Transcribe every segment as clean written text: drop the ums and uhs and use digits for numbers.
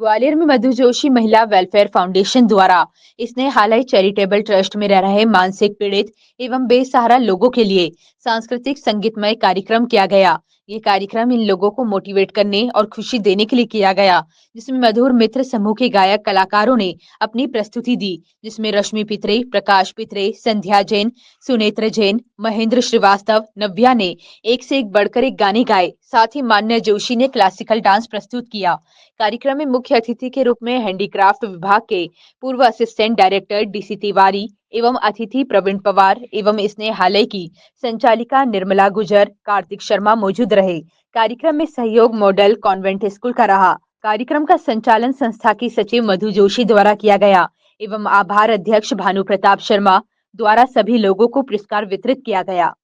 ग्वालियर में मधु जोशी महिला welfare foundation द्वारा स्नेह हालय चैरिटेबल ट्रस्ट में रह रहे मानसिक पीड़ित एवं बेसहारा लोगों के लिए सांस्कृतिक संगीतमय कार्यक्रम किया गया। ये कार्यक्रम इन लोगों को मोटिवेट करने और खुशी देने के लिए किया गया, जिसमें मधुर मित्र समूह के गायक कलाकारों ने अपनी प्रस्तुति दी, जिसमें रश्मि पित्रे, प्रकाश पित्रे, संध्या जैन, सुनेत्र जैन, महेंद्र श्रीवास्तव, नव्या ने एक से एक बढ़कर एक गाने गाए। साथ ही मान्य जोशी ने क्लासिकल डांस प्रस्तुत किया। कार्यक्रम में मुख्य अतिथि के रूप में हैंडीक्राफ्ट विभाग के पूर्व असिस्टेंट डायरेक्टर डीसी तिवारी एवं अतिथि प्रवीण पवार एवं स्नेहालय की संचालिका निर्मला गुजर, कार्तिक शर्मा मौजूद रहे। कार्यक्रम में सहयोग मॉडल कॉन्वेंट स्कूल का रहा। कार्यक्रम का संचालन संस्था की सचिव मधु जोशी द्वारा किया गया एवं आभार अध्यक्ष भानु प्रताप शर्मा द्वारा सभी लोगों को पुरस्कार वितरित किया गया।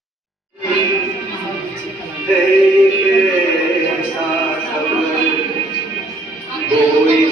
कोई